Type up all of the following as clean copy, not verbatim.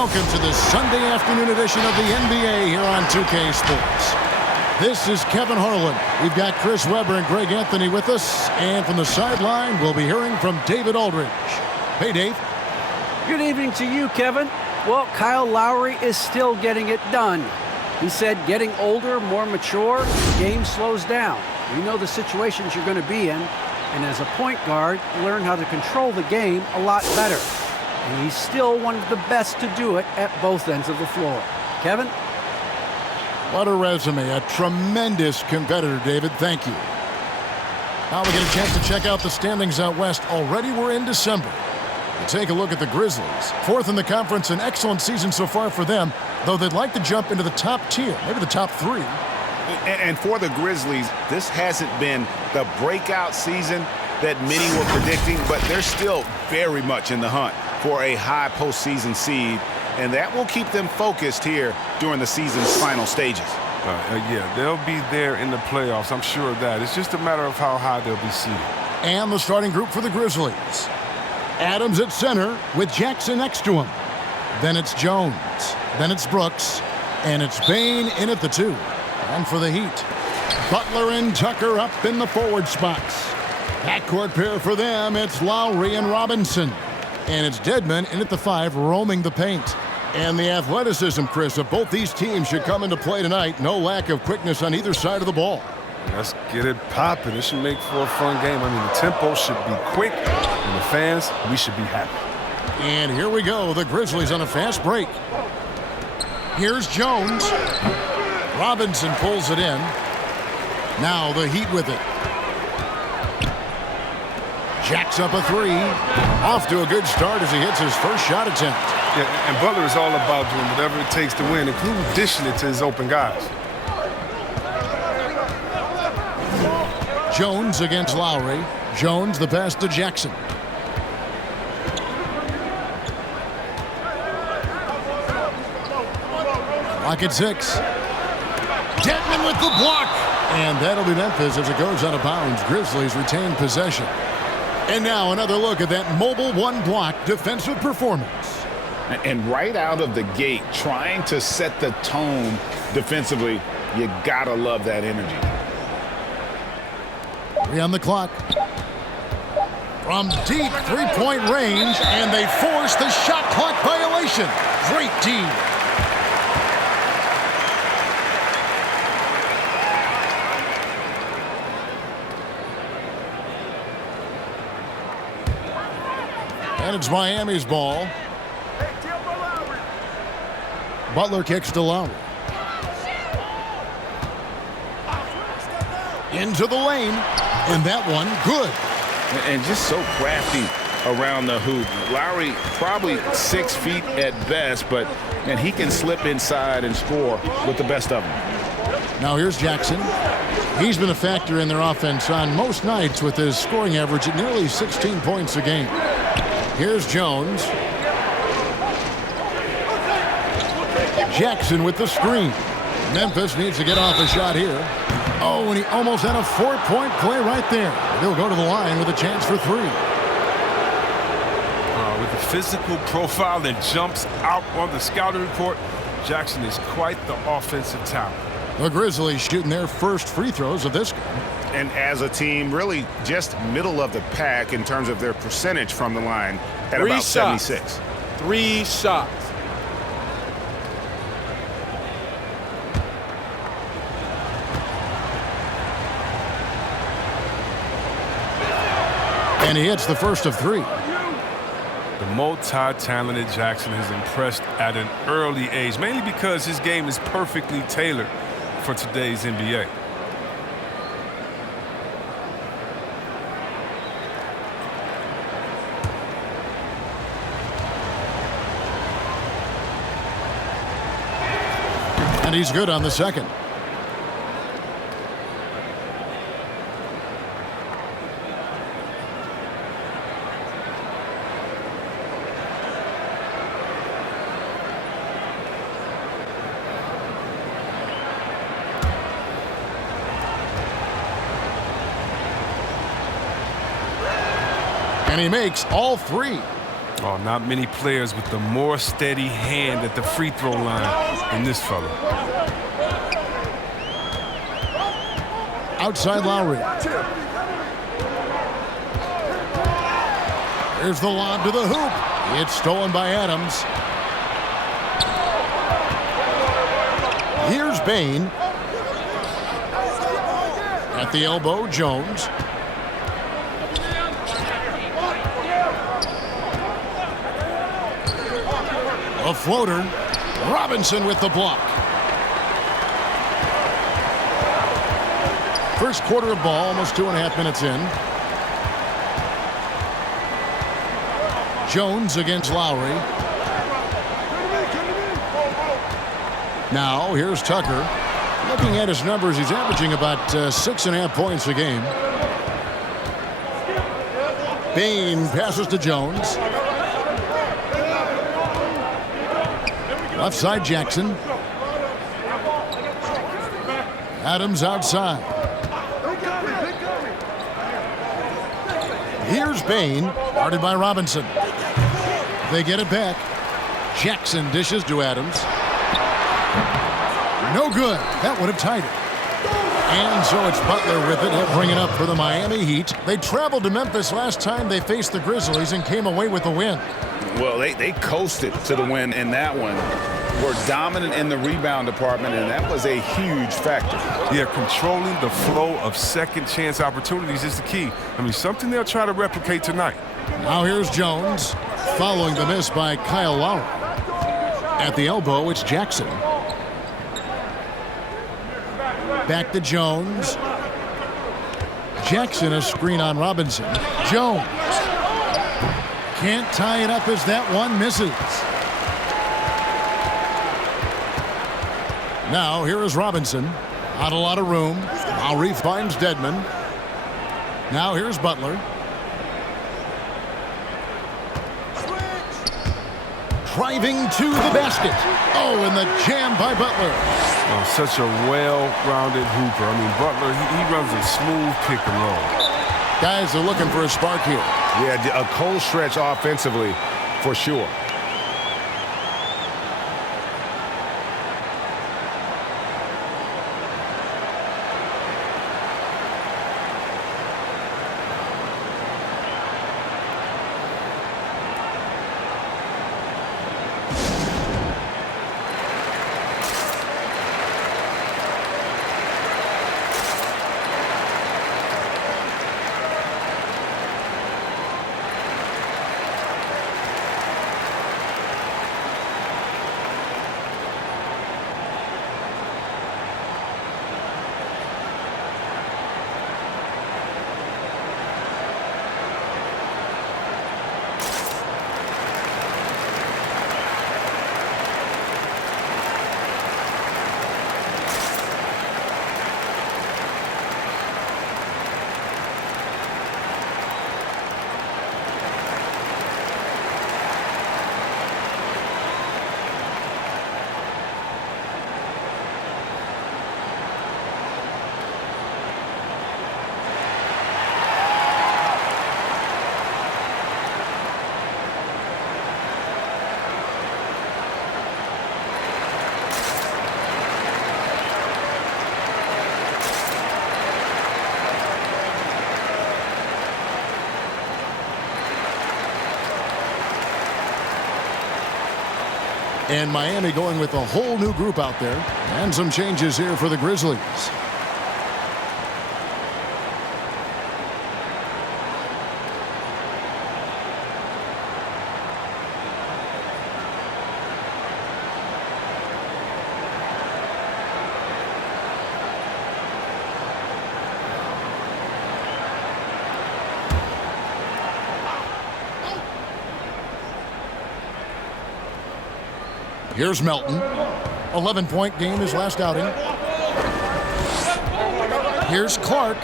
Welcome to the Sunday afternoon edition of the NBA here on 2K Sports. This is Kevin Harlan. We've got Chris Webber and Greg Anthony with us. And from the sideline, we'll be hearing from David Aldridge. Hey, Dave. Good evening to you, Kevin. Well, Kyle Lowry is still getting it done. He said getting older, more mature, the game slows down. You know the situations you're going to be in. And as a point guard, learn how to control the game a lot better. And he's still one of the best to do it at both ends of the floor. Kevin? What a resume. A tremendous competitor, David. Thank you. Now we get a chance to check out the standings out west. Already we're in December. We'll take a look at the Grizzlies. Fourth in the conference, an excellent season so far for them, though they'd like to jump into the top tier, maybe the top three. And for the Grizzlies, this hasn't been the breakout season that many were predicting, but they're still very much in the hunt for a high postseason seed, and that will keep them focused here during the season's final stages. Yeah, they'll be there in the playoffs. I'm sure of that. It's just a matter of how high they'll be seeded. And the starting group for the Grizzlies. Adams at center with Jackson next to him. Then it's Jones. Then it's Brooks. And it's Bane in at the 2. And for the Heat, Butler and Tucker up in the forward spots. Backcourt pair for them, it's Lowry and Robinson. And it's Dedmon in at the 5, roaming the paint. And the athleticism, Chris, of both these teams should come into play tonight. No lack of quickness on either side of the ball. Let's get it popping. It should make for a fun game. I mean, the tempo should be quick, and the fans, we should be happy. And here we go, the Grizzlies on a fast break. Here's Jones. Robinson pulls it in. Now the Heat with it. Jacks up a 3. Off to a good start as he hits his first shot attempt. Yeah, and Butler is all about doing whatever it takes to win, including dishing it to his open guys. Jones against Lowry. Jones the pass to Jackson. Clock at 6. Dedmon with the block. And that'll be Memphis as it goes out of bounds. Grizzlies retain possession. And now another look at that mobile one-block defensive performance. And right out of the gate, trying to set the tone defensively, you gotta love that energy. 3 on the clock. From deep three-point range, and they force the shot clock violation. Great D. And it's Miami's ball. Butler kicks to Lowry. Into the lane. And that one, good. And just so crafty around the hoop. Lowry probably 6 feet at best, but he can slip inside and score with the best of them. Now here's Jackson. He's been a factor in their offense on most nights with his scoring average at nearly 16 points a game. Here's Jones. Jackson with the screen. Memphis needs to get off a shot here. Oh, and he almost had a 4-point play right there. He'll go to the line with a chance for 3. With the physical profile that jumps out on the scouting report, Jackson is quite the offensive talent. The Grizzlies shooting their first free throws of this game. And as a team, really just middle of the pack in terms of their percentage from the line at about 76. 3 shots. And he hits the first of 3. The multi-talented Jackson has impressed at an early age, mainly because his game is perfectly tailored for today's NBA. And he's good on the second. And he makes all 3. Oh, not many players with the more steady hand at the free throw line than this fella. Outside Lowry. Here's the lob to the hoop. It's stolen by Adams. Here's Bain. At the elbow, Jones. A floater. Robinson with the block. First quarter of ball, almost 2.5 minutes in. Jones against Lowry. Now, here's Tucker. Looking at his numbers, he's averaging about 6.5 points a game. Bain passes to Jones. Left side, Jackson. Adams outside. Here's Bain, guarded by Robinson. They get it back. Jackson dishes to Adams. No good. That would have tied it. And so it's Butler with it. He'll bring it up for the Miami Heat. They traveled to Memphis last time they faced the Grizzlies and came away with the win. Well, they coasted to the win in that one. Were dominant in the rebound department, and that was a huge factor. Yeah, controlling the flow of second chance opportunities is the key. I mean, something they'll try to replicate tonight. Now here's Jones, following the miss by Kyle Lowry. At the elbow, it's Jackson. Back to Jones. Jackson, a screen on Robinson. Jones. Can't tie it up as that one misses. Now, here is Robinson. Not a lot of room. Lowry finds Dedmon. Now, here's Butler. Driving to the basket. Oh, and the jam by Butler. Oh, such a well-rounded hooper. I mean, Butler, he runs a smooth pick and roll. Guys are looking for a spark here. Yeah, a cold stretch offensively for sure. And Miami going with a whole new group out there. And some changes here for the Grizzlies. Here's Melton. 11-point game his last outing. Here's Clark.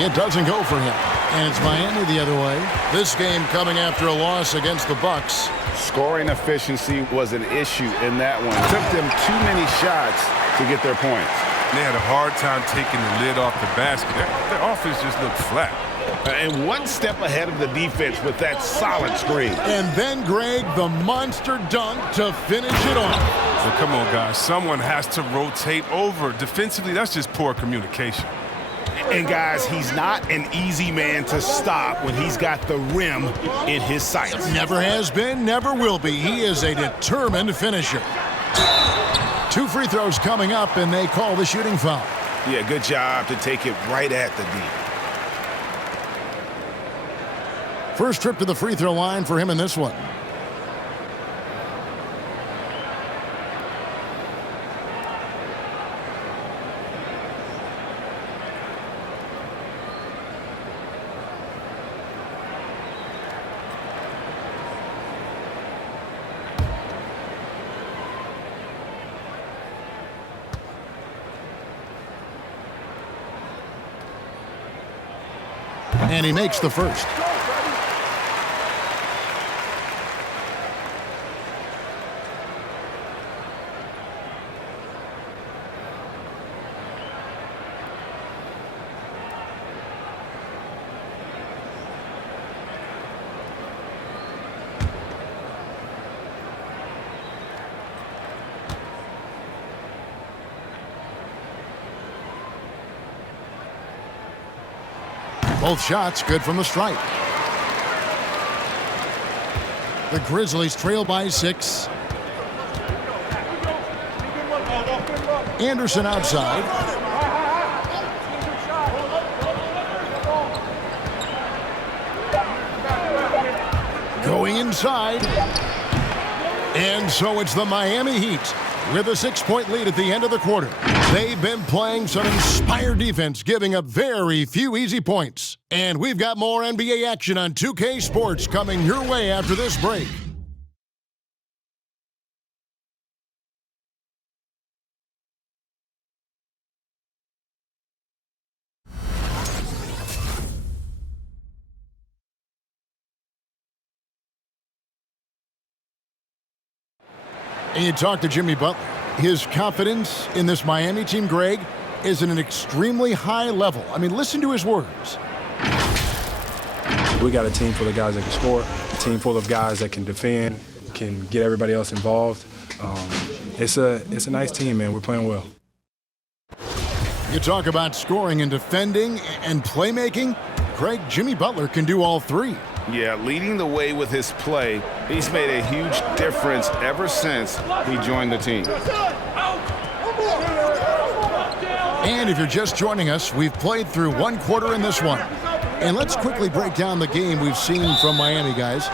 It doesn't go for him. And it's Miami the other way. This game coming after a loss against the Bucks. Scoring efficiency was an issue in that one. It took them too many shots to get their points. They had a hard time taking the lid off the basket. Their offense just looked flat. And one step ahead of the defense with that solid screen. And then, Greg, the monster dunk to finish it off. Well, come on, guys. Someone has to rotate over. Defensively, that's just poor communication. And, guys, he's not an easy man to stop when he's got the rim in his sights. Never has been, never will be. He is a determined finisher. 2 free throws coming up, and they call the shooting foul. Yeah, good job to take it right at the D. First trip to the free throw line for him in this one. And he makes the first. Both shots good from the stripe. The Grizzlies trail by 6. Anderson outside. Going inside. And so it's the Miami Heat with a 6-point lead at the end of the quarter. They've been playing some inspired defense, giving up very few easy points. And we've got more NBA action on 2K Sports coming your way after this break. And you talk to Jimmy Butler. His confidence in this Miami team, Greg, is at an extremely high level. I mean, listen to his words. We got a team full of guys that can score, a team full of guys that can defend, can get everybody else involved. It's a nice team, man. We're playing well. You talk about scoring and defending and playmaking. Greg, Jimmy Butler can do all three. Yeah, leading the way with his play. He's made a huge difference ever since he joined the team. And if you're just joining us, we've played through one quarter in this one. And let's quickly break down the game we've seen from Miami, guys.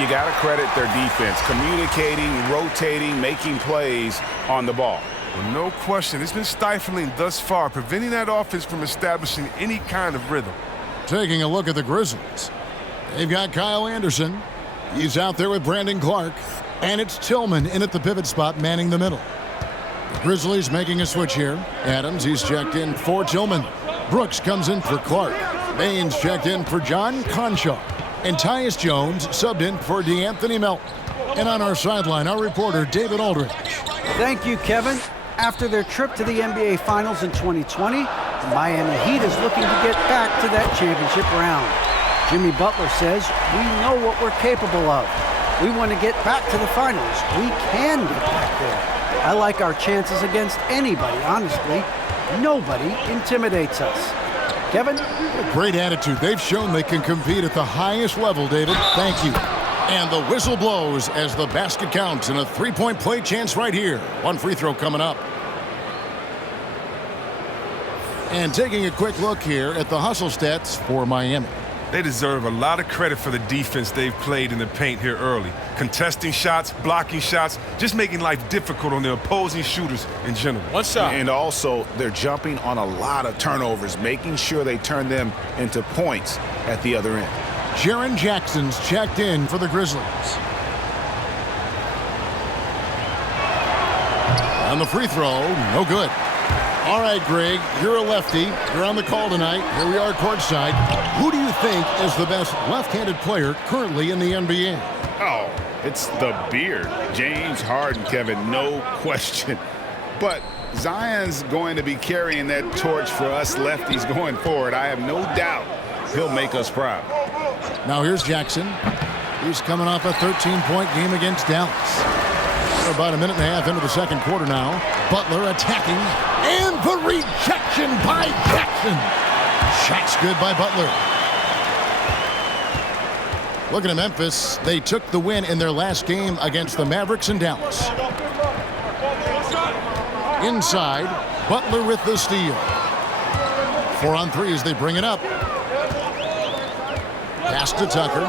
You got to credit their defense, communicating, rotating, making plays on the ball. Well, no question. It's been stifling thus far, preventing that offense from establishing any kind of rhythm. Taking a look at the Grizzlies. They've got Kyle Anderson. He's out there with Brandon Clark. And it's Tillman in at the pivot spot, manning the middle. The Grizzlies making a switch here. Adams, he's checked in for Tillman. Brooks comes in for Clark. Baines checked in for John Conshaw. And Tyus Jones subbed in for DeAnthony Melton. And on our sideline, our reporter, David Aldridge. Thank you, Kevin. After their trip to the NBA Finals in 2020, the Miami Heat is looking to get back to that championship round. Jimmy Butler says, we know what we're capable of. We want to get back to the finals. We can get back there. I like our chances against anybody, honestly. Nobody intimidates us. Kevin? Great attitude. They've shown they can compete at the highest level, David. Thank you. And the whistle blows as the basket counts and a three-point play chance right here. One free throw coming up. And taking a quick look here at the hustle stats for Miami. They deserve a lot of credit for the defense they've played in the paint here early. Contesting shots, blocking shots, just making life difficult on the opposing shooters in general. One shot. And also, they're jumping on a lot of turnovers, making sure they turn them into points at the other end. Jaren Jackson's checked in for the Grizzlies. And the free throw, no good. All right, Greg, you're a lefty. You're on the call tonight. Here we are courtside. Who do you think is the best left-handed player currently in the NBA? Oh, it's the beard. James Harden, Kevin, no question. But Zion's going to be carrying that torch for us lefties going forward. I have no doubt he'll make us proud. Now here's Jackson. He's coming off a 13-point game against Dallas. We're about a minute and a half into the second quarter now. Butler attacking, and the rejection by Jackson. Shot's good by Butler. Looking at Memphis, they took the win in their last game against the Mavericks in Dallas. Inside, Butler with the steal. 4 on 3 as they bring it up. Pass to Tucker.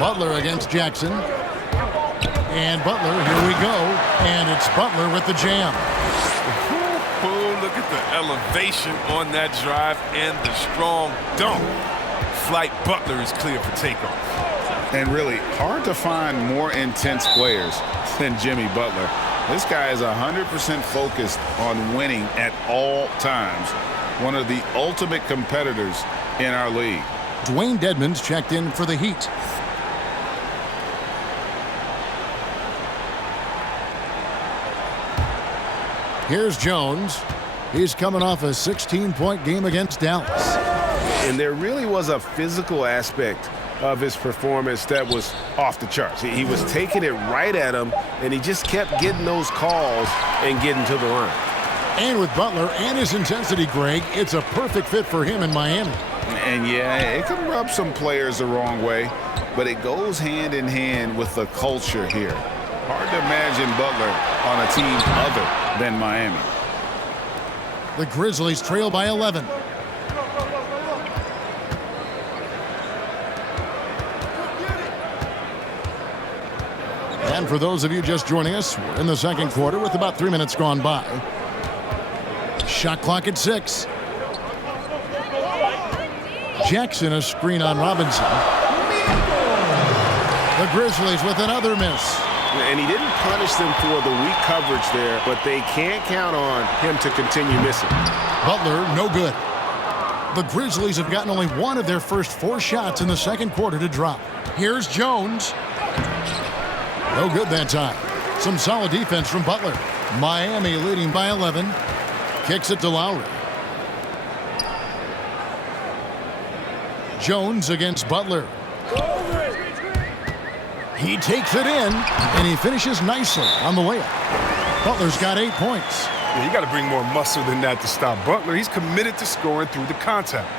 Butler against Jackson. And Butler, here we go. And it's Butler with the jam. Oh, look at the elevation on that drive and the strong dunk. Flight Butler is clear for takeoff. And really, hard to find more intense players than Jimmy Butler. This guy is 100% focused on winning at all times. One of the ultimate competitors in our league. Dwayne Dedmon's checked in for the Heat. Here's Jones. He's coming off a 16-point game against Dallas. And there really was a physical aspect of his performance that was off the charts. He was taking it right at him, and he just kept getting those calls and getting to the line. And with Butler and his intensity, Greg, it's a perfect fit for him in Miami. And yeah, it can rub some players the wrong way, but it goes hand in hand with the culture here. Hard to imagine Butler on a team other than Miami. The Grizzlies trail by 11. And for those of you just joining us, we're in the second quarter with about 3 minutes gone by. Shot clock at 6. Jackson, a screen on Robinson. The Grizzlies with another miss. And he didn't punish them for the weak coverage there, but they can't count on him to continue missing. Butler, no good. The Grizzlies have gotten only one of their first 4 shots in the second quarter to drop. Here's Jones. No good that time. Some solid defense from Butler. Miami leading by 11. Kicks it to Lowry. Jones against Butler. He takes it in, and he finishes nicely on the layup. Butler's got 8 points. Yeah, you got to bring more muscle than that to stop Butler. He's committed to scoring through the contact.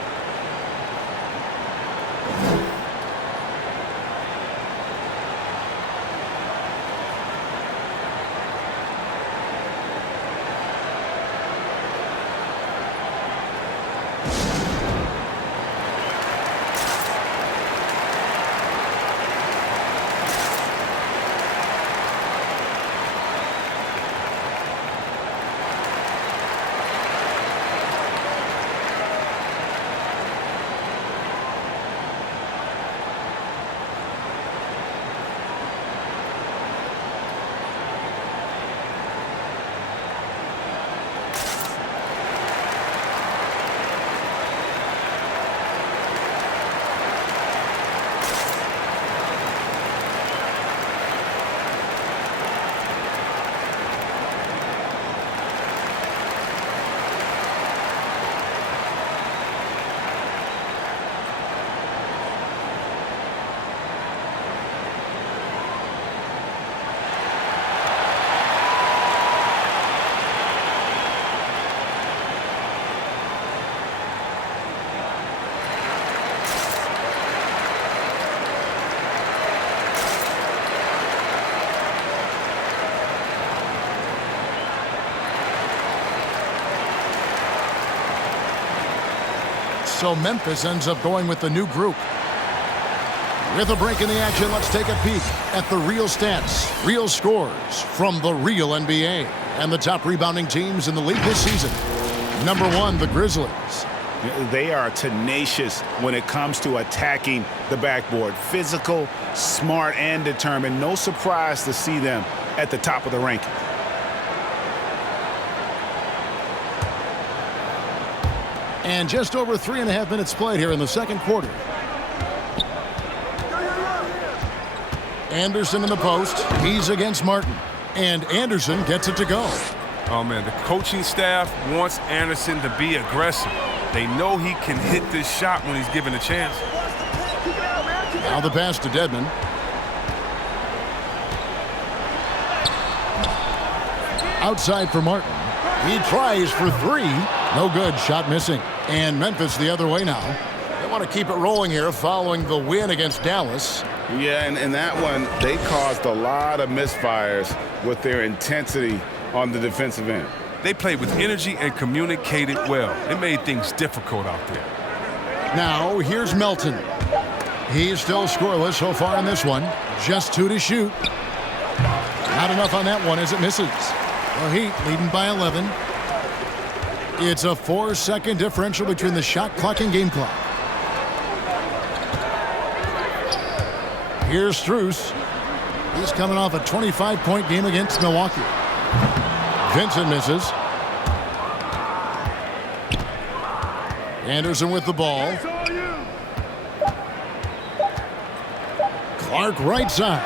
So Memphis ends up going with the new group. With a break in the action, let's take a peek at the real stats, real scores from the real NBA and the top rebounding teams in the league this season. Number 1, the Grizzlies. They are tenacious when it comes to attacking the backboard. Physical, smart, and determined. No surprise to see them at the top of the ranking. And just over 3.5 minutes played here in the second quarter. Anderson in the post. He's against Martin. And Anderson gets it to go. Oh, man, the coaching staff wants Anderson to be aggressive. They know he can hit this shot when he's given a chance. Now the pass to Dedmon. Outside for Martin. He tries for three. No good. Shot missing. And Memphis the other way now. They want to keep it rolling here following the win against Dallas. Yeah, and in that one, they caused a lot of misfires with their intensity on the defensive end. They played with energy and communicated well. It made things difficult out there. Now here's Melton. He's still scoreless so far in this one. Just 2 to shoot. Not enough on that one as it misses. The Heat leading by 11. It's a 4-second differential between the shot clock and game clock. Here's Strus. He's coming off a 25-point game against Milwaukee. Vincent misses. Anderson with the ball. Clark right side.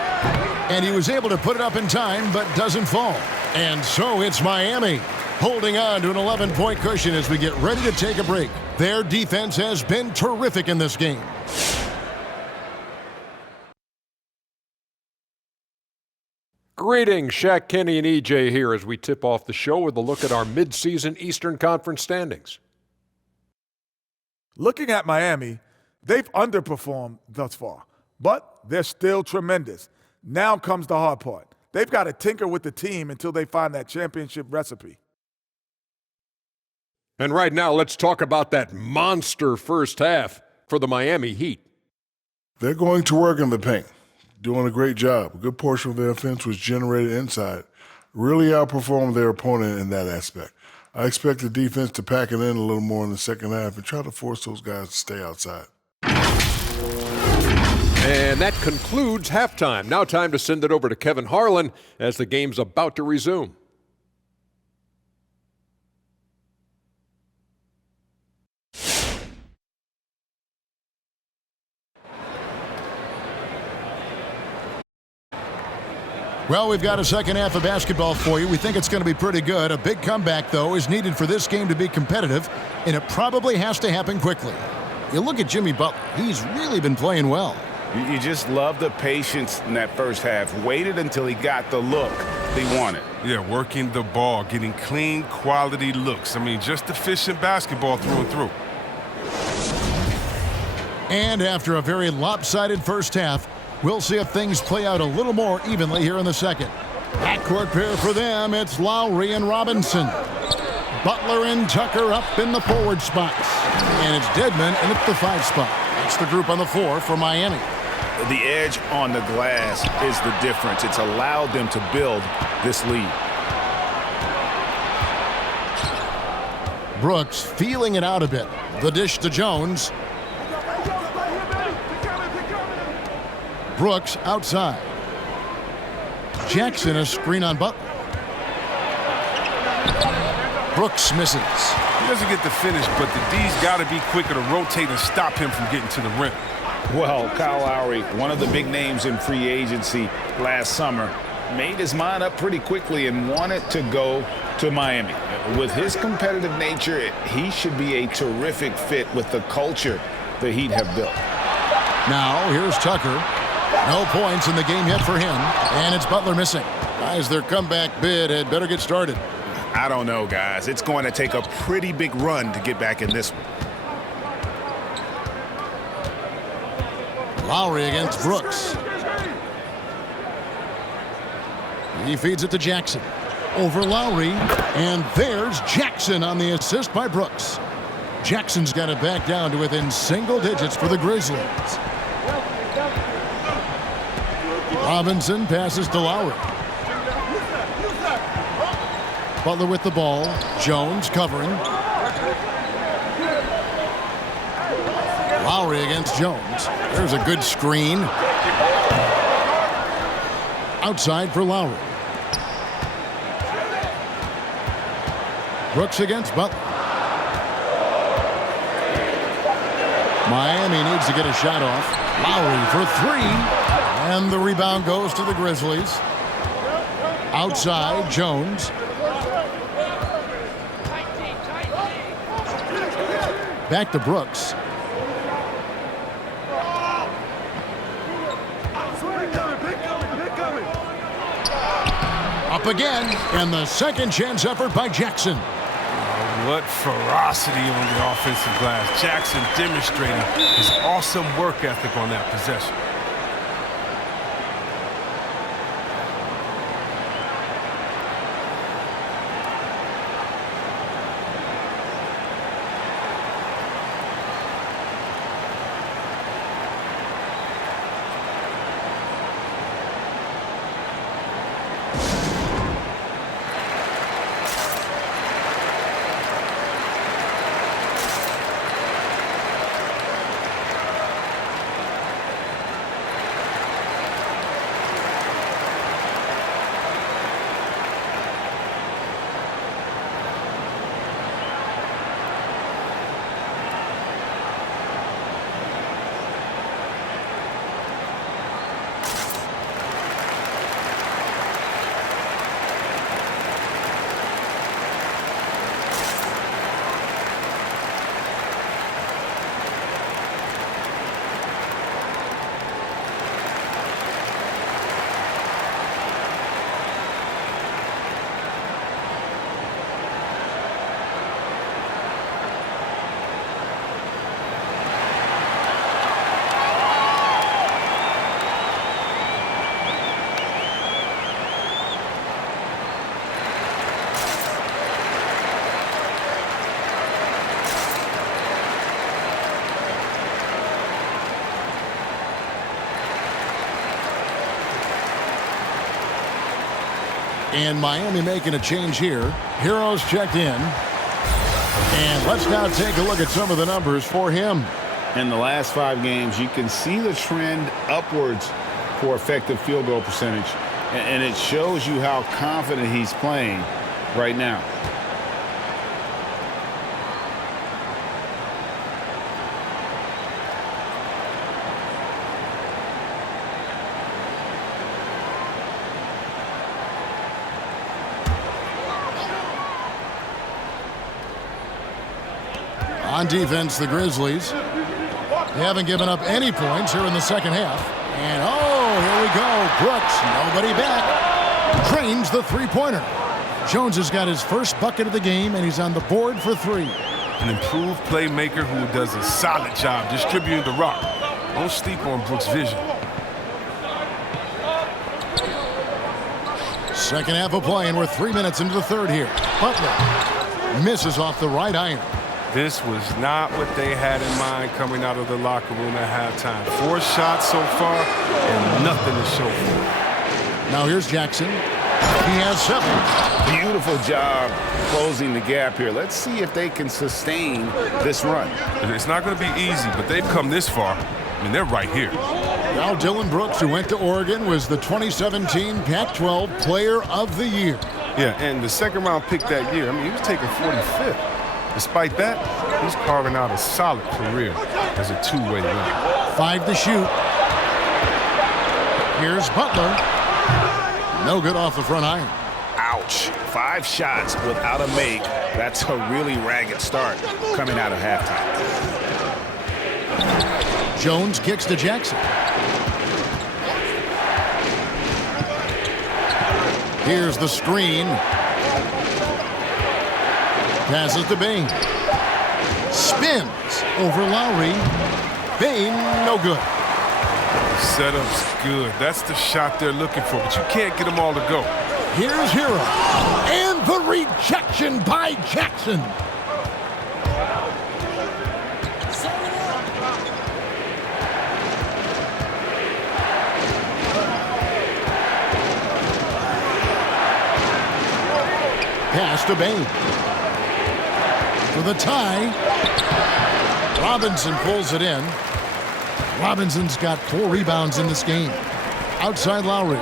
And he was able to put it up in time, but doesn't fall. And so it's Miami holding on to an 11-point cushion as we get ready to take a break. Their defense has been terrific in this game. Greetings, Shaq, Kenny, and EJ here as we tip off the show with a look at our midseason Eastern Conference standings. Looking at Miami, they've underperformed thus far, but they're still tremendous. Now comes the hard part. They've got to tinker with the team until they find that championship recipe. And right now, let's talk about that monster first half for the Miami Heat. They're going to work in the paint, doing a great job. A good portion of their offense was generated inside. Really outperformed their opponent in that aspect. I expect the defense to pack it in a little more in the second half and try to force those guys to stay outside. And that concludes halftime. Now time to send it over to Kevin Harlan as the game's about to resume. Well, we've got a second half of basketball for you. We think it's going to be pretty good. A big comeback, though, is needed for this game to be competitive, and it probably has to happen quickly. You look at Jimmy Butler. He's really been playing well. You just love the patience in that first half. Waited until he got the look he wanted. Yeah, working the ball, getting clean, quality looks. I mean, just efficient basketball through and through. And after a very lopsided first half, we'll see if things play out a little more evenly here in the second. Backcourt pair for them, it's Lowry and Robinson. Butler and Tucker up in the forward spots. And it's Dedmon in at the 5 spot. That's the group on the floor for Miami. The edge on the glass is the difference. It's allowed them to build this lead. Brooks feeling it out a bit. The dish to Jones. Brooks outside. Jackson a screen on Butler. Brooks misses. He doesn't get the finish, but the D's got to be quicker to rotate and stop him from getting to the rim. Well, Kyle Lowry, one of the big names in free agency last summer, made his mind up pretty quickly and wanted to go to Miami. With his competitive nature, he should be a terrific fit with the culture the Heat have built. Now, here's Tucker. No points in the game yet for him, and it's Butler missing. Guys, their comeback bid had better get started. I don't know, guys. It's going to take a pretty big run to get back in this one. Lowry against Brooks. He feeds it to Jackson. Over Lowry, and there's Jackson on the assist by Brooks. Jackson's got it back down to within single digits for the Grizzlies. Robinson passes to Lowry. Butler with the ball. Jones covering. Lowry against Jones. There's a good screen. Outside for Lowry. Brooks against Butler. Miami needs to get a shot off. Lowry for 3. And the rebound goes to the Grizzlies. Outside, Jones. Back to Brooks. Up again, and the second chance effort by Jackson. What ferocity on the offensive glass. Jackson demonstrating his awesome work ethic on that possession. And Miami making a change here. Hero's checked in. And let's now take a look at some of the numbers for him. In the last 5 games, you can see the trend upwards for effective field goal percentage. And it shows you how confident he's playing right now. On defense, the Grizzlies. They haven't given up any points here in the second half. And, oh, here we go. Brooks, nobody back. Drains the three-pointer. Jones has got his first bucket of the game, and he's on the board for 3. An improved playmaker who does a solid job distributing the rock. Don't sleep on Brooks' vision. Second half of play, and we're 3 minutes into the third here. Butler misses off the right iron. This was not what they had in mind coming out of the locker room at halftime. 4 shots so far and nothing to show for it. Now here's Jackson. He has 7. Beautiful job closing the gap here. Let's see if they can sustain this run. It's not going to be easy, but they've come this far. I mean, they're right here. Now Dylan Brooks, who went to Oregon, was the 2017 Pac-12 Player of the Year. Yeah, and the second round pick that year, I mean, he was taken 45th. Despite that, he's carving out a solid career as a two-way runner. 5 to shoot. Here's Butler. No good off the front iron. Ouch. 5 shots without a make. That's a really ragged start coming out of halftime. Jones kicks to Jackson. Here's the screen. Passes to Bain. Spins over Lowry. Bain, no good. Setup's good. That's the shot they're looking for, but you can't get them all to go. Here's Hero. And the rejection by Jackson. Pass to Bain. For the tie. Robinson pulls it in. Robinson's got 4 rebounds in this game. Outside Lowry.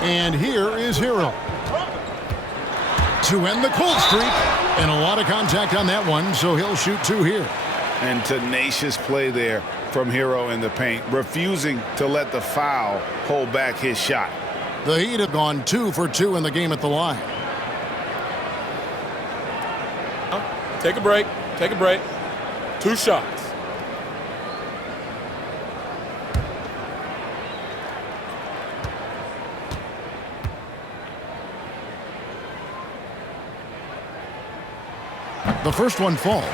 And here is Hero. To end the cold streak. And a lot of contact on that one, so he'll shoot 2 here. And tenacious play there from Hero in the paint, refusing to let the foul hold back his shot. The Heat have gone 2 for 2 in the game at the line. Take a break. Take a break. 2 shots. The first one falls.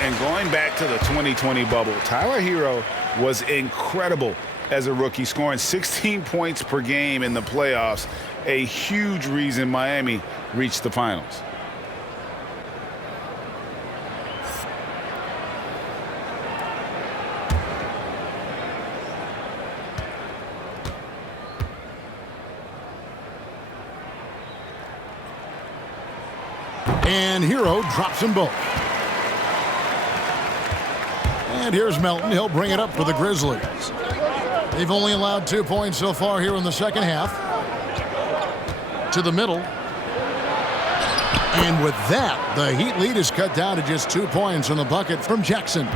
And going back to the 2020 bubble, Tyler Hero was incredible as a rookie, scoring 16 points per game in the playoffs, a huge reason Miami reached the finals. And Hero drops them both. And here's Melton. He'll bring it up for the Grizzlies. They've only allowed 2 points so far here in the second half. To the middle. And with that, the Heat lead is cut down to just 2 points in the bucket from Jackson.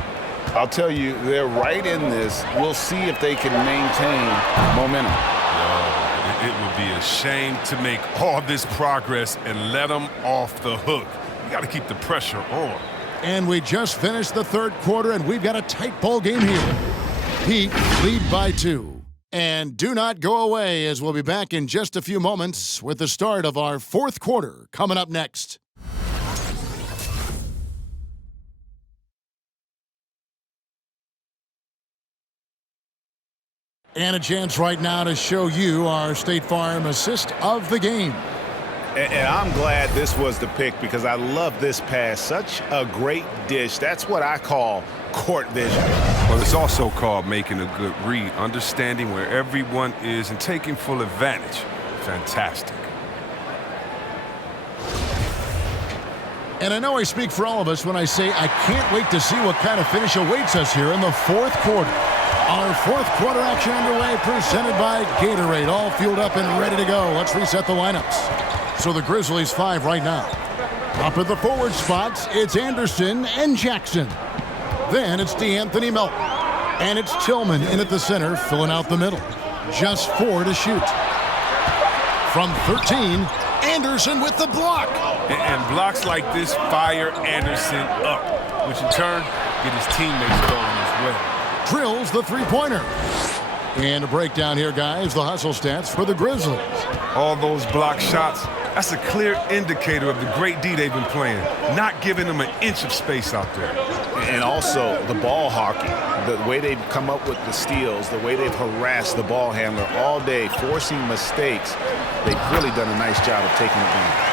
I'll tell you, they're right in this. We'll see if they can maintain momentum. It would be a shame to make all this progress and let them off the hook. You got to keep the pressure on. And we just finished the third quarter, and we've got a tight ball game here. Heat lead by 2. And do not go away, as we'll be back in just a few moments with the start of our fourth quarter coming up next. And a chance right now to show you our State Farm assist of the game. And I'm glad this was the pick because I love this pass. Such a great dish. That's what I call court vision. Well, it's also called making a good read, understanding where everyone is and taking full advantage. Fantastic. And I know I speak for all of us when I say I can't wait to see what kind of finish awaits us here in the fourth quarter. Our fourth quarter action underway, presented by Gatorade. All fueled up and ready to go. Let's reset the lineups. So the Grizzlies 5 right now. Up at the forward spots, it's Anderson and Jackson. Then it's DeAnthony Melton. And it's Tillman in at the center, filling out the middle. Just 4 to shoot. From 13, Anderson with the block. And blocks like this fire Anderson up, which in turn get his teammates going as well. Drills the three-pointer. And a breakdown here, guys. The hustle stats for the Grizzlies. All those block shots, that's a clear indicator of the great D they've been playing, not giving them an inch of space out there. And also the ball hockey, the way they've come up with the steals, the way they've harassed the ball handler all day, forcing mistakes. They've really done a nice job of taking advantage.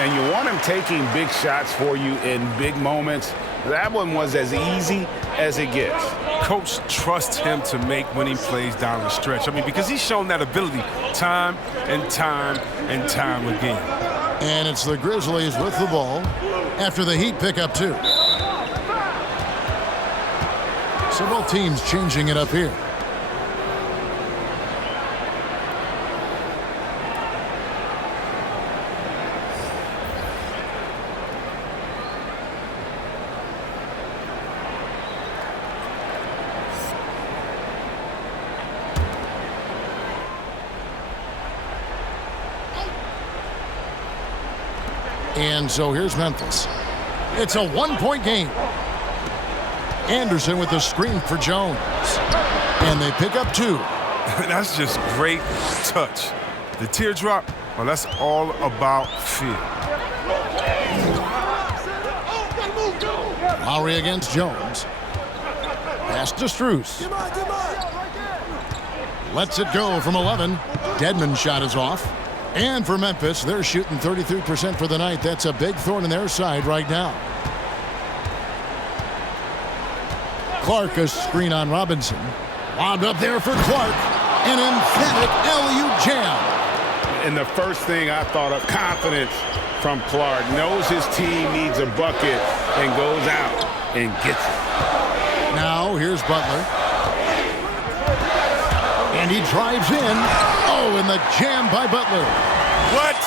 And you want him taking big shots for you in big moments. That one was as easy as it gets. Coach trusts him to make winning plays down the stretch. I mean, because he's shown that ability time and time and time again. And it's the Grizzlies with the ball after the Heat pick up 2. So both teams changing it up here. And so here's Memphis. It's a one-point game. Anderson with the screen for Jones. And they pick up 2. That's just great touch. The teardrop, well, that's all about feel. Lowry against Jones. Pass to Strus. Lets it go from 11. Dedmon's shot is off. And for Memphis, they're shooting 33% for the night. That's a big thorn in their side right now. Clark, a screen on Robinson. Lobbed up there for Clark. An emphatic LU jam. And the first thing I thought of, confidence from Clark. Knows his team needs a bucket and goes out and gets it. Now here's Butler. And he drives in. Oh, and the jam by Butler. What?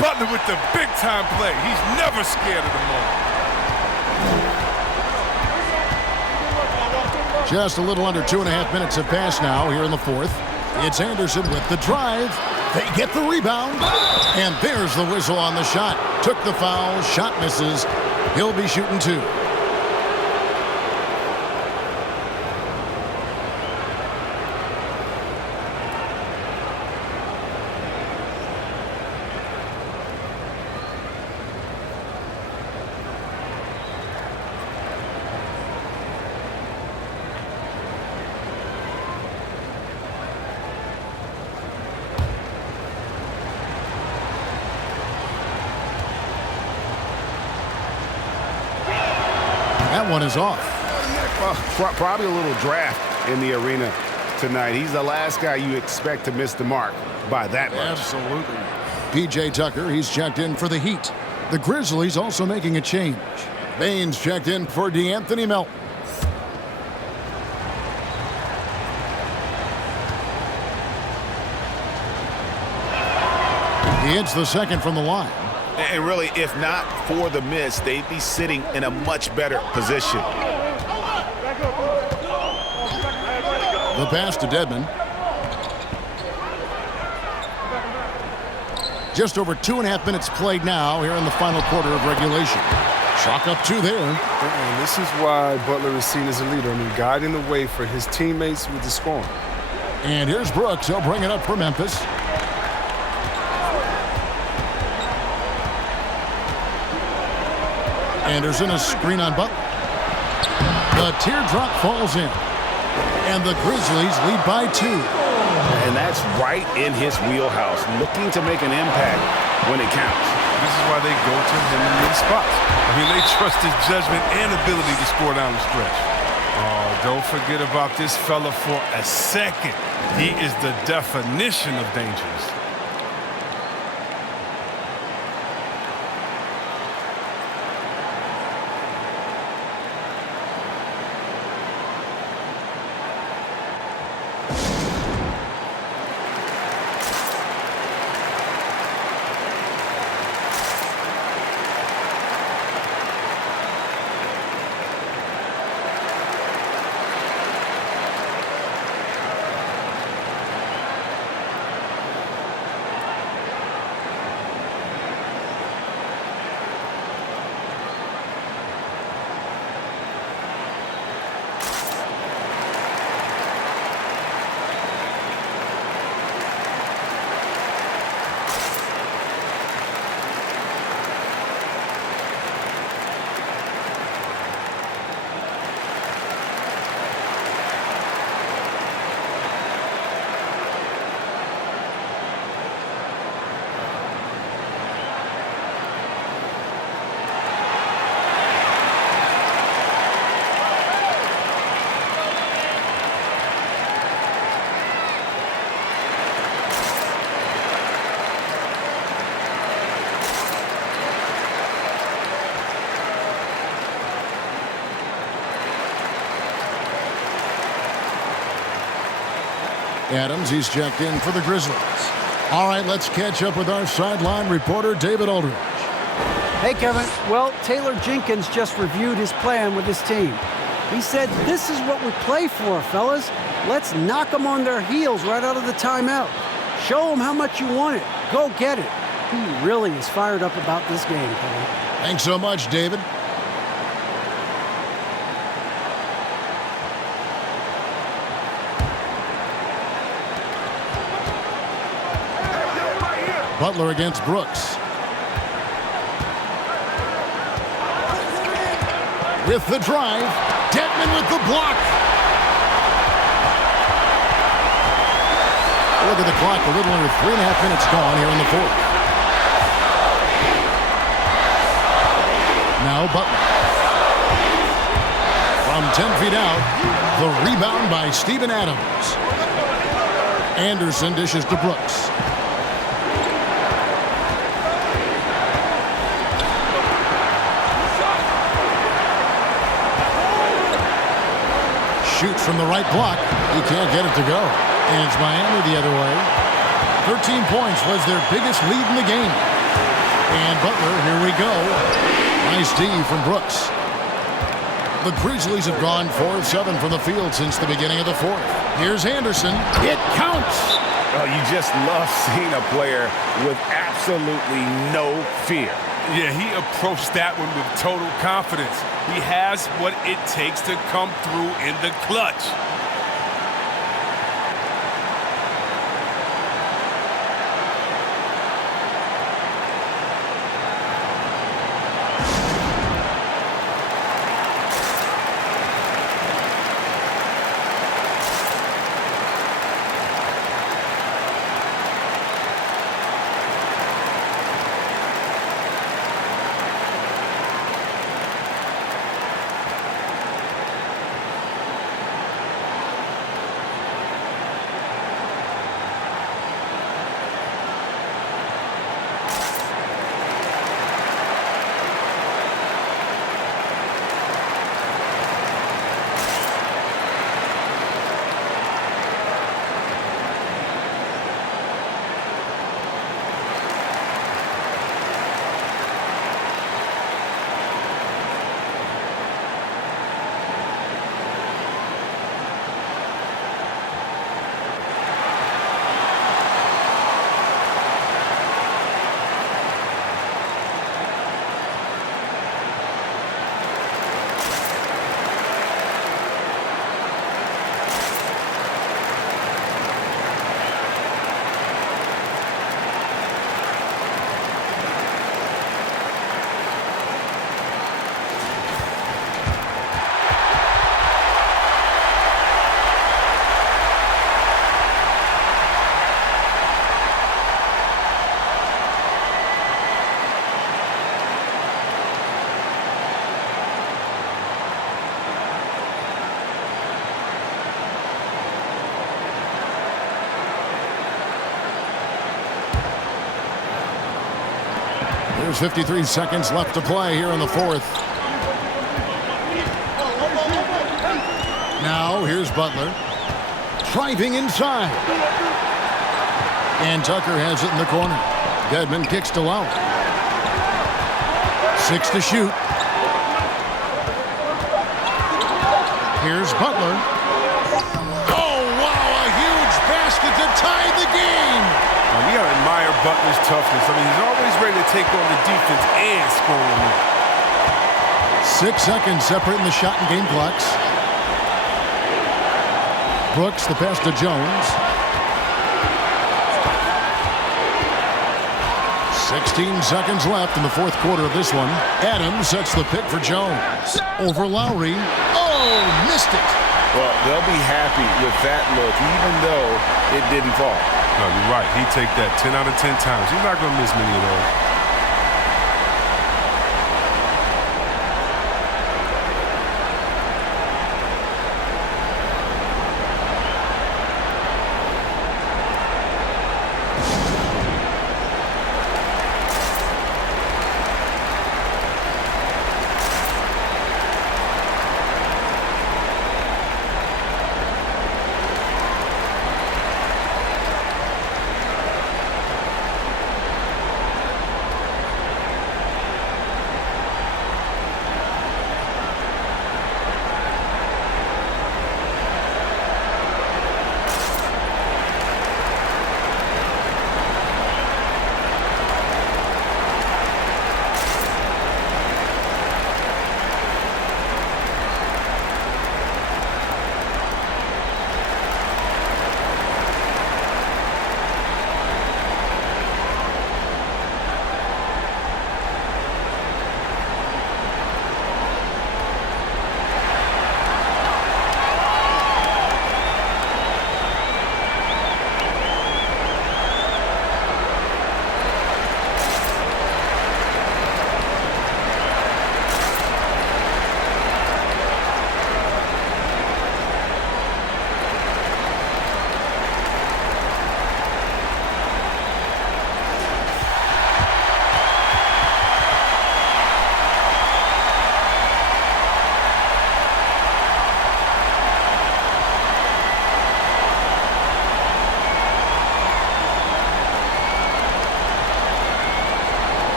Butler with the big-time play. He's never scared of the moment. Just a little under 2.5 minutes have passed now here in the fourth. It's Anderson with the drive. They get the rebound. And there's the whistle on the shot. Took the foul. Shot misses. He'll be shooting 2. That one is off. Probably a little draft in the arena tonight. He's the last guy you expect to miss the mark by that much. Absolutely. P.J. Tucker, he's checked in for the Heat. The Grizzlies also making a change. Baines checked in for DeAnthony Melton. He hits the second from the line. And really, if not for the miss, they'd be sitting in a much better position. The pass to Dedmon. Just over 2.5 minutes played now here in the final quarter of regulation. Chalk up 2 there. And this is why Butler is seen as a leader. I mean, guiding the way for his teammates with the scoring. And here's Brooks. He'll bring it up for Memphis. Anderson, a screen on Butler. The teardrop falls in. And the Grizzlies lead by 2. And that's right in his wheelhouse, looking to make an impact when it counts. This is why they go to him in these spots. I mean, they trust his judgment and ability to score down the stretch. Oh, don't forget about this fella for a second. He is the definition of dangerous. Adams, he's checked in for the Grizzlies. All right, let's catch up with our sideline reporter, David Aldridge. Hey, Kevin. Well, Taylor Jenkins just reviewed his plan with his team. He said, this is what we play for, fellas. Let's knock them on their heels right out of the timeout. Show them how much you want it. Go get it. He really is fired up about this game, Kevin. Thanks so much, David. Butler against Brooks. With the drive. Dedmon with the block. Look at the clock. A little under 3.5 minutes gone here in the fourth. Now Butler. From 10 feet out, the rebound by Steven Adams. Anderson dishes to Brooks. Shoots from the right block. He can't get it to go. And it's Miami the other way. 13 points was their biggest lead in the game. And Butler, here we go. Nice D from Brooks. The Grizzlies have gone 4 of 7 from the field since the beginning of the fourth. Here's Anderson. It counts. Oh, you just love seeing a player with absolutely no fear. Yeah, he approached that one with total confidence. He has what it takes to come through in the clutch. There's 53 seconds left to play here in the fourth. Now here's Butler. Driving inside. And Tucker has it in the corner. Dedmon kicks to Lowry. 6 to shoot. Here's Butler. Oh, wow, a huge basket to tie the game. Now, you got to admire Butler's toughness. I mean, he's always ready to take on the defense and score on them. 6 seconds separating the shot and game clocks. Brooks, the pass to Jones. 16 seconds left in the fourth quarter of this one. Adams sets the pick for Jones. Over Lowry. Oh, missed it. Well, they'll be happy with that look, even though it didn't fall. No, you're right. He'd take that 10 out of 10 times. He's not going to miss many of those.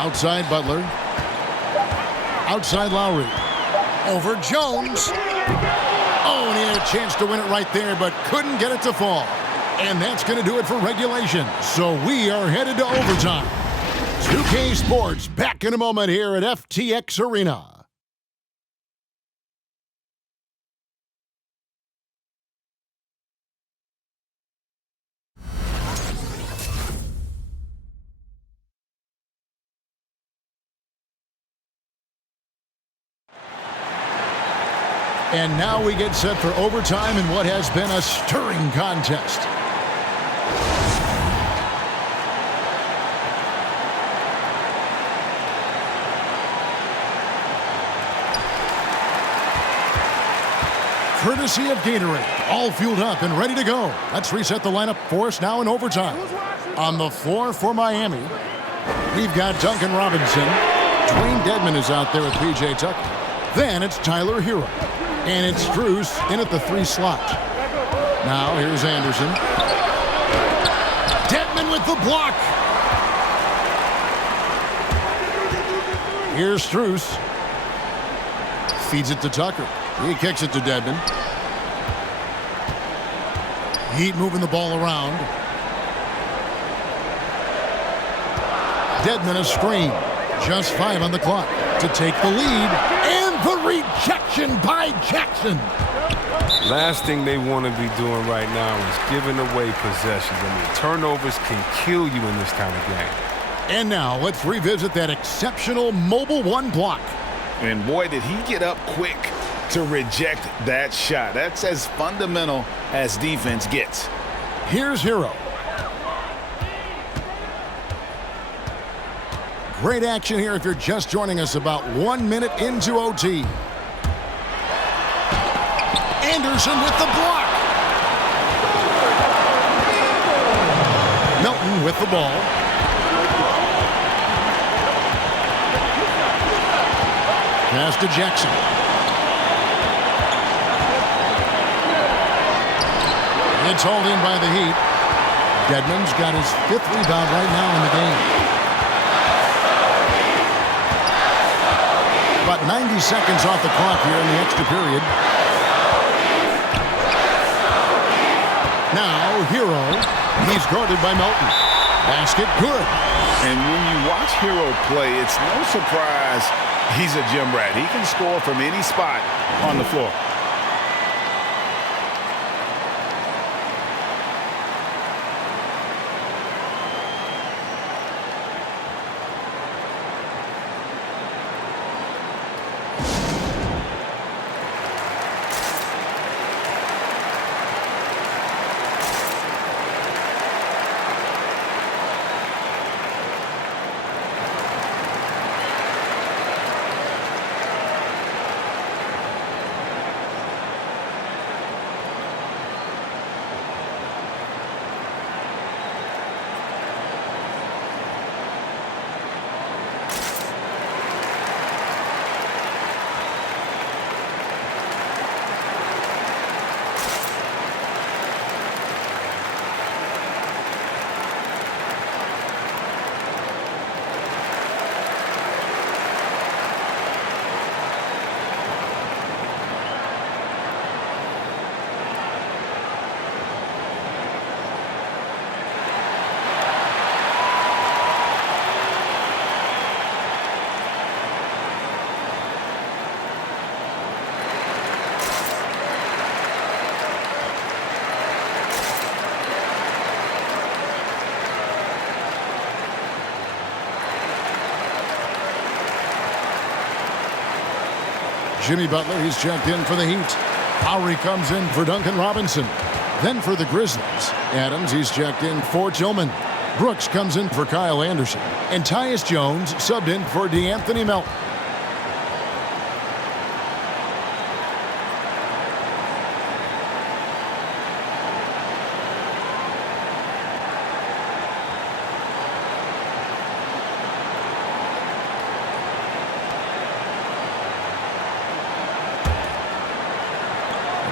Outside Butler. Outside Lowry. Over Jones. Oh, and he had a chance to win it right there, but couldn't get it to fall. And that's going to do it for regulation. So we are headed to overtime. 2K Sports back in a moment here at FTX Arena. And now we get set for overtime in what has been a stirring contest. Courtesy of Gatorade, all fueled up and ready to go. Let's reset the lineup for us now in overtime. On the floor for Miami, we've got Duncan Robinson. Dwayne Dedmon is out there with P.J. Tucker. Then it's Tyler Hero. And it's Strus in at the 3 slot. Now here's Anderson. Dedmon with the block. Here's Strus. Feeds it to Tucker. He kicks it to Dedmon. Heat moving the ball around. Dedmon a screen. Just 5 on the clock to take the lead. And the rejection by Jackson. Last thing they want to be doing right now is giving away possessions. I mean, turnovers can kill you in this kind of game. And now let's revisit that exceptional mobile 1 block. And boy, did he get up quick to reject that shot. That's as fundamental as defense gets. Here's Hero. Great action here if you're just joining us about 1 minute into OT. Anderson with the block. Melton with the ball. Pass to Jackson. It's hauled in by the Heat. Dedmon's got his 5th rebound right now in the game. About 90 seconds off the clock here in the extra period. Now, Hero. He's guarded by Melton. Basket good. And when you watch Hero play, it's no surprise he's a gym rat. He can score from any spot on the floor. Jimmy Butler, he's checked in for the Heat. Lowry comes in for Duncan Robinson. Then for the Grizzlies, Adams, he's checked in for Tillman. Brooks comes in for Kyle Anderson. And Tyus Jones subbed in for DeAnthony Melton.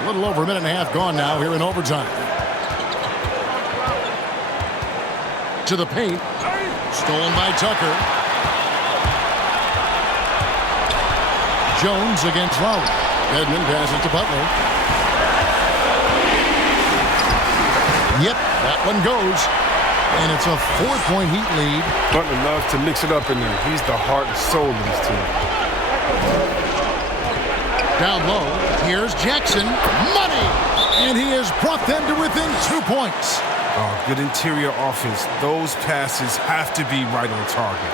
A little over a minute and a half gone now here in overtime. To the paint. Stolen by Tucker. Jones against Lowry. Edmond passes to Butler. Yep, that one goes. And it's a 4-point Heat lead. Butler loves to mix it up in there. He's the heart and soul of this team. Down low, here's Jackson. Money! And he has brought them to within 2 points. Oh, good interior offense. Those passes have to be right on target.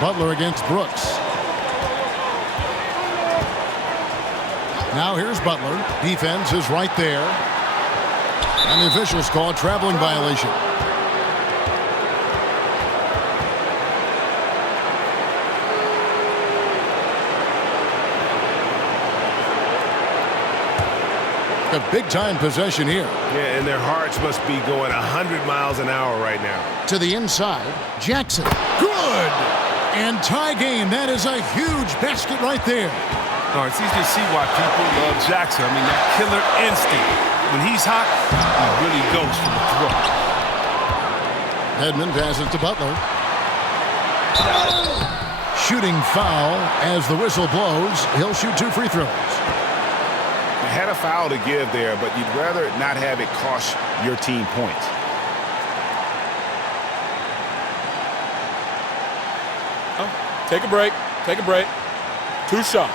Butler against Brooks. Now here's Butler. Defense is right there. And the officials call a traveling violation. A big-time possession here. Yeah, and their hearts must be going 100 miles an hour right now. To the inside, Jackson. Good! And tie game. That is a huge basket right there. Oh, it's easy to see why people love Jackson. I mean, that killer instinct. When he's hot, he really goes for the throw. Edmond passes to Butler. Shooting foul as the whistle blows. He'll shoot 2 free throws. You had a foul to give there, but you'd rather not have it cost your team points. Take a break. Take a break. 2 shots.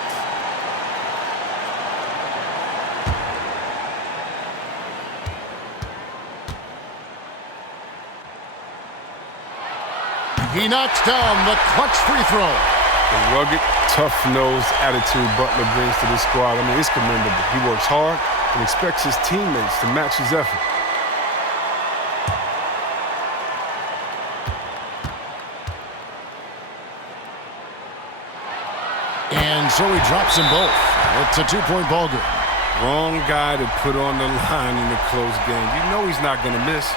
He knocks down the clutch free throw. The rugged, tough-nosed attitude Butler brings to this squad, I mean, it's commendable. He works hard and expects his teammates to match his effort. And so he drops them both. It's a 2-point ball game. Wrong guy to put on the line in a close game. You know he's not going to miss.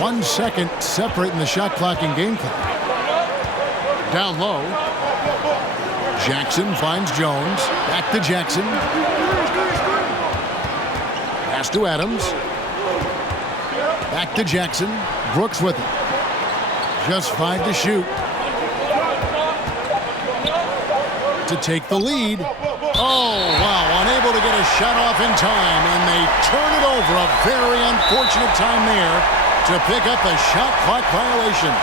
1 second separating the shot clock and game clock. Down low. Jackson finds Jones. Back to Jackson. Pass to Adams. Back to Jackson. Brooks with it. Just 5 to shoot. To take the lead. Oh, wow. Unable to get a shot off in time, and they turn it over. A very unfortunate time there to pick up a shot clock violation.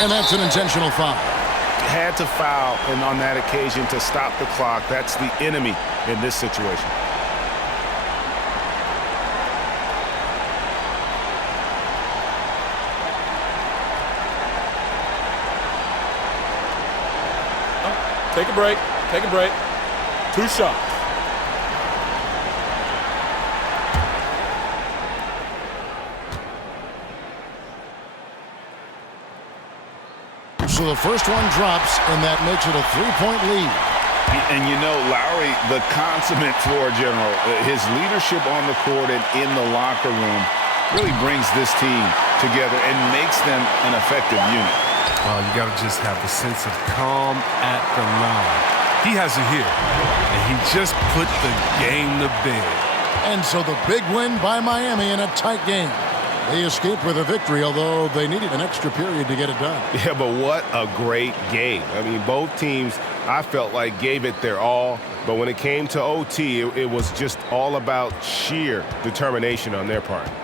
And that's an intentional foul. Had to foul, and on that occasion to stop the clock. That's the enemy in this situation. Take a break. Take a break. 2 shots. So the first one drops, and that makes it a 3-point lead. And you know, Lowry, the consummate floor general, his leadership on the court and in the locker room really brings this team together and makes them an effective unit. You got to just have a sense of calm at the line. He has it here, and he just put the game to bed. And so the big win by Miami in a tight game. They escaped with a victory, although they needed an extra period to get it done. Yeah, but what a great game. I mean, both teams, I felt like, gave it their all. But when it came to OT, it was just all about sheer determination on their part.